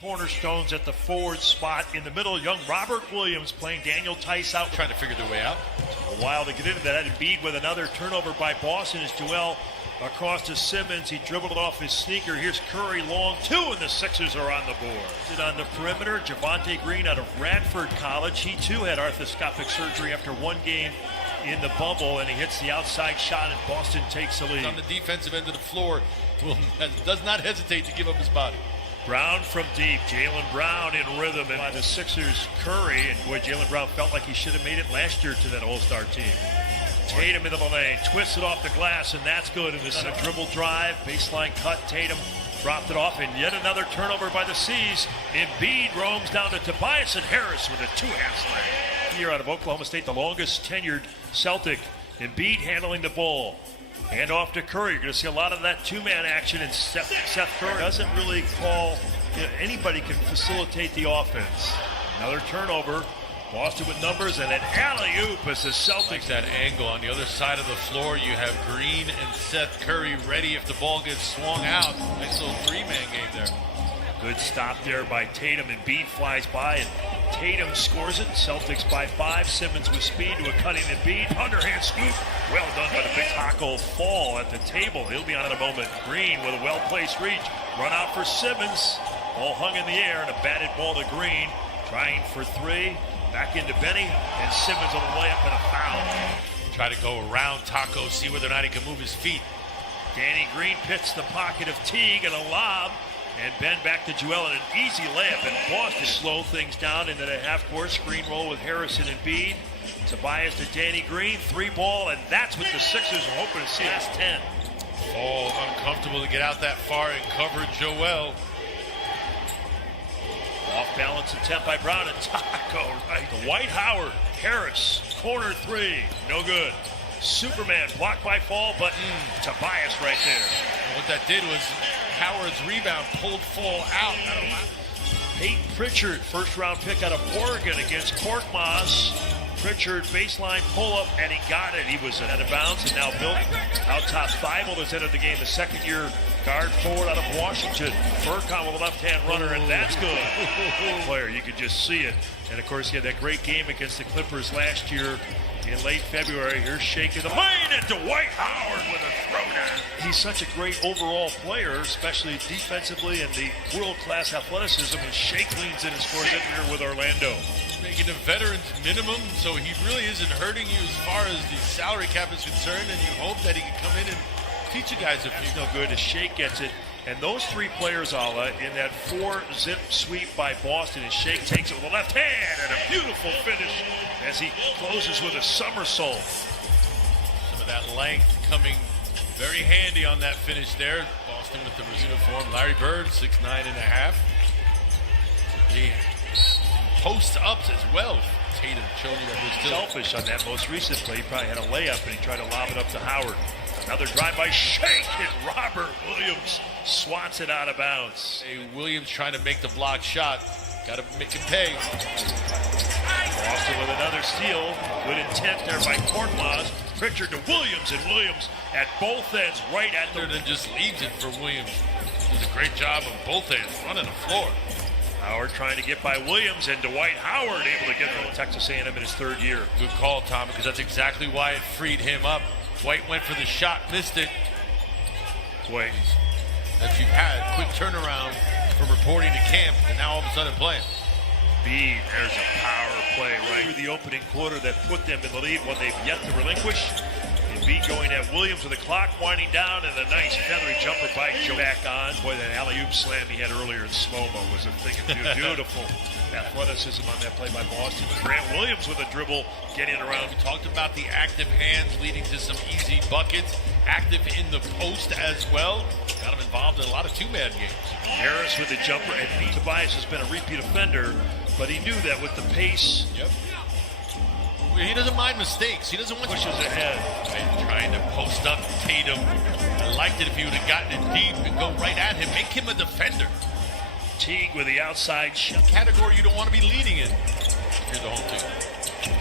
Cornerstones at the forward spot in the middle. Young Robert Williams playing Daniel Tice out. Trying to figure their way out. A while to get into that. Embiid with another turnover by Boston. As Joel across to Simmons. He dribbled it off his sneaker. Here's Curry long two, and the Sixers are on the board. On the perimeter, Javonte Green out of Radford College. He too had arthroscopic surgery after one game in the bubble, and he hits the outside shot, and Boston takes the lead. On the defensive end of the floor, does not hesitate to give up his body. Brown from deep. Jaylen Brown in rhythm, and by the Sixers, Curry. And boy, Jaylen Brown felt like he should have made it last year to that All-Star team. Tatum into the lane, twisted off the glass, and that's good. And this is a dribble drive, baseline cut. Tatum dropped it off, and yet another turnover by the C's. Embiid roams down to Tobias and Harris with a two-hand slam. Here out of Oklahoma State, the longest tenured Celtic. Embiid handling the ball. Hand off to Curry. You're going to see a lot of that two-man action, and Seth Curry doesn't really call. Anybody can facilitate the offense. Another turnover. Boston with numbers, and an alley-oop as the Celtics. Like that angle on the other side of the floor. You have Green and Seth Curry ready if the ball gets swung out. Nice little three-man game there. Good stop there by Tatum, and Embiid flies by, and Tatum scores it. Celtics by 5. Simmons with speed to a cutting Embiid. Underhand scoop. Well done by the big taco fall at the table. He'll be on in a moment. Green with a well-placed reach. Run out for Simmons. Ball hung in the air, and a batted ball to Green. Trying for three. Back into Benny, and Simmons on the layup and a foul. Try to go around Taco, see whether or not he can move his feet. Danny Green pits the pocket of Teague and a lob. And Ben back to Joel and an easy layup, and Boston slow things down into the half-court screen roll with Harrison and Embiid. Tobias to Danny Green, 3-ball, and that's what the Sixers are hoping to see. Last 10. Oh, uncomfortable to get out that far and cover Joel. Off balance attempt by Brown, and Taco right. Dwight Howard, Harris, corner three, no good. Superman blocked by Fall, but Tobias right there. And what that did was Howard's rebound pulled Fall out. Peyton Pritchard, first round pick out of Oregon against Korkmaz. Pritchard baseline pull up, and he got it. He was out of bounds, and now Bill out top. Thibault has entered the game, the second year guard forward out of Washington. Furcon with a left-hand runner, and that's good. Player, you could just see it. And of course, he had that great game against the Clippers last year in late February. Here's shaking the lane, and Dwight Howard with a throwdown. He's such a great overall player, especially defensively, and the world-class athleticism. And Shake leans in and scores it here with Orlando. Making a veteran's minimum, so he really isn't hurting you as far as the salary cap is concerned, and you hope that he can come in and teach you guys a few. No good as Shake gets it. And those three players, Ala, in that 4-zip sweep by Boston, and Shake takes it with the left hand, and a beautiful finish as he closes with a somersault. Some of that length coming very handy on that finish there. Boston with the uniform. Larry Bird, 6'9.5". The post-ups as well. Tatum showing you that was still selfish on that most recent play. He probably had a layup, and he tried to lob it up to Howard. Another drive by Shake, and Robert Williams swats it out of bounds. Hey, Williams trying to make the block shot. Got to make him pay. Boston with another steal. Good intent there by Korkmaz. Pritchard to Williams, and Williams at both ends right at the... Then just leaves it for Williams. Does a great job on both ends, running the floor. Howard trying to get by Williams, and Dwight Howard able to get to Texas A&M in his third year. Good call, Tom, because that's exactly why it freed him up. Dwight went for the shot, missed it. Wait. That you've had. Quick turnaround from reporting to camp, and now all of a sudden playing. Embiid, there's a power play right through the opening quarter that put them in the lead, one they've yet to relinquish. Embiid going at Williams with the clock winding down, and a nice feathery jumper by Joe back on. Boy, that alley-oop slam he had earlier in slow-mo was a thing of beautiful athleticism on that play by Boston. Grant Williams with a dribble getting around. We talked about the active hands leading to some easy buckets. Active in the post as well. Got him involved in a lot of two-man games. Harris with the jumper, and Tobias has been a repeat offender, but he knew that with the pace. Yep. He doesn't mind mistakes. He doesn't want pushes ahead. And trying to post up Tatum. I liked it if he would have gotten it deep and go right at him. Make him a defender. Teague with the outside shot. Category you don't want to be leading in. Here's the home team.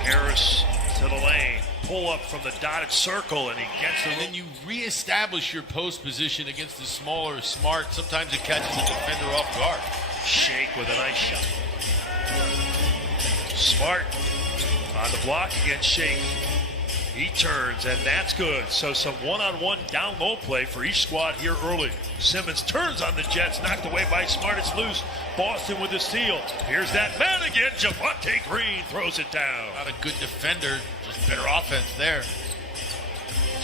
Harris to the lane. Pull up from the dotted circle, and he gets the... And then you reestablish your post position against the smaller, smart. Sometimes it catches the defender off guard. Shake with a nice shot. Smart on the block against Shake. He turns, and that's good. So some one-on-one down-low play for each squad here early. Simmons turns on the Jets, knocked away by Smart. It's loose. Boston with the steal. Here's that man again. Javonte Green throws it down. Not a good defender, just better offense there.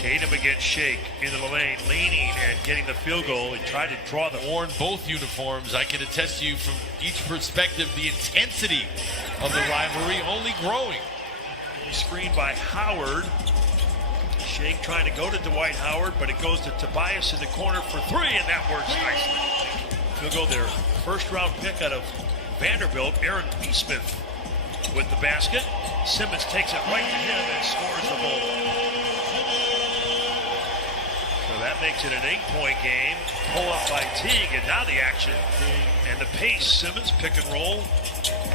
Tatum against Shake into the lane, leaning and getting the field goal. He tried to draw the Worn both uniforms. I can attest to you from each perspective, the intensity of the rivalry only growing. screen by Howard. Shake trying to go to Dwight Howard, but it goes to Tobias in the corner for three, and that works nicely. Field goal there. First round pick out of Vanderbilt, Aaron Neesmith with the basket. Simmons takes it right to him and scores the goal. So that makes it an 8-point game. Pull up by Teague, and now the action and the pace. Simmons pick and roll.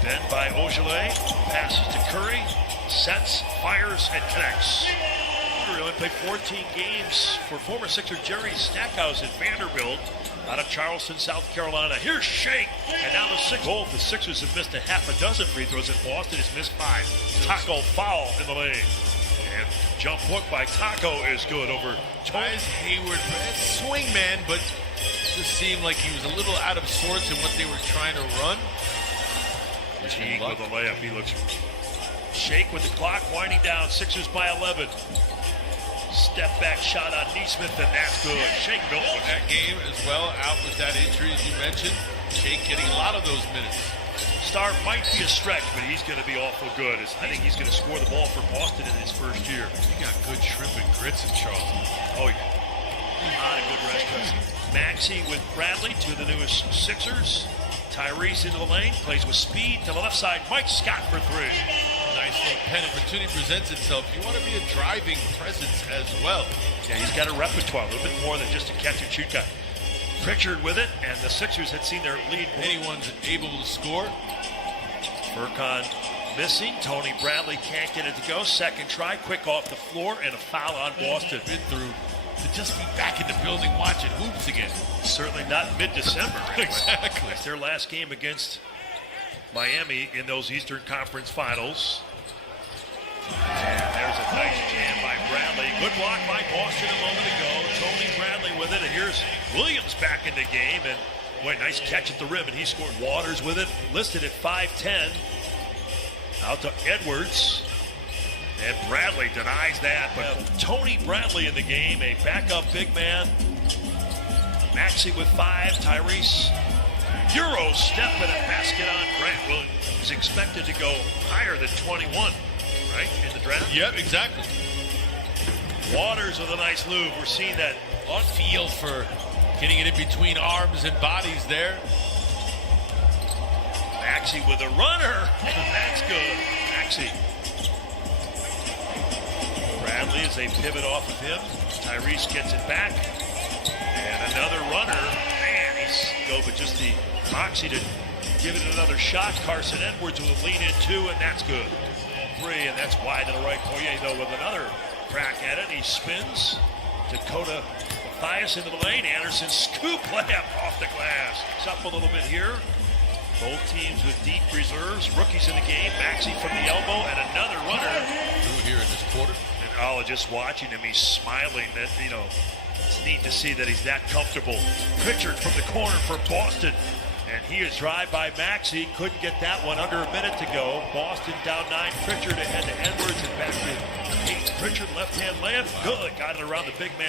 Then by Ogilvy, passes to Curry, sets, fires, and connects. Curry only played 14 games for former Sixer Jerry Stackhouse at Vanderbilt out of Charleston, South Carolina. Here's Shake, and now the sixth goal. The Sixers have missed a half a dozen free throws, and Boston has missed 5. Taco foul in the lane. And jump hook by Taco is good over Tyus Hayward. Swing man, but just seemed like he was a little out of sorts in what they were trying to run. Teague with a layup. He looks. Shake with the clock winding down. Sixers by 11. Step back shot on Neesmith, and that's good. Shake built with That game as well, out with that injury as you mentioned. Shake getting a lot of those minutes. Star might be a stretch, but he's going to be awful good. I think he's going to score the ball for Boston in his first year. He got good shrimp and grits in Charleston. Oh, yeah. Not a good rest. Maxey with Bradley, two of the newest Sixers. Tyrese into the lane, plays with speed to the left side. Mike Scott for three. Nice little pen opportunity presents itself. You want to be a driving presence as well. Yeah, he's got a repertoire, a little bit more than just a catch and shoot guy. Pritchard with it, and the Sixers had seen their lead. Anyone's able to score. Furkan missing. Tony Bradley can't get it to go. Second try, quick off the floor, and a foul on Boston. Been through to just be back in the building watching hoops again. Certainly not mid-December. Exactly. It's their last game against Miami in those Eastern Conference Finals. And there's a nice jam by Bradley. Good block by Boston a moment ago. Tony Bradley with it, and here's Williams back in the game. And boy, nice catch at the rim, and he scored. Waters with it, listed at 5'10". Out to Edwards. And Bradley denies that, but Tony Bradley in the game, a backup big man. Maxey with 5, Tyrese. Euro step and a basket on Grant Williams. He's expected to go higher than 21, right, in the draft? Yep, exactly. Waters with a nice move. We're seeing that On field for getting it in between arms and bodies there. Maxey with a runner. That's good. Maxey. Bradley as they pivot off of him. Tyrese gets it back. And another runner. Man, he's go, but just the moxie to give it another shot. Carson Edwards will lean in 2, and that's good. 3, and that's wide to the right. Poirier, though, with another crack at it. He spins. Dakota Mathias into the lane. Anderson scoop layup off the glass. It's up a little bit here. Both teams with deep reserves. Rookies in the game. Maxey from the elbow, and another runner. Through here in this quarter. And just watching him, he's smiling. That, it's neat to see that he's that comfortable. Pritchard from the corner for Boston. And he is drive by Maxey. Couldn't get that one under a minute to go. Boston down 9. Pritchard ahead to Edwards and back to Pritchard. Left-hand layup. Good. Got it around the big man.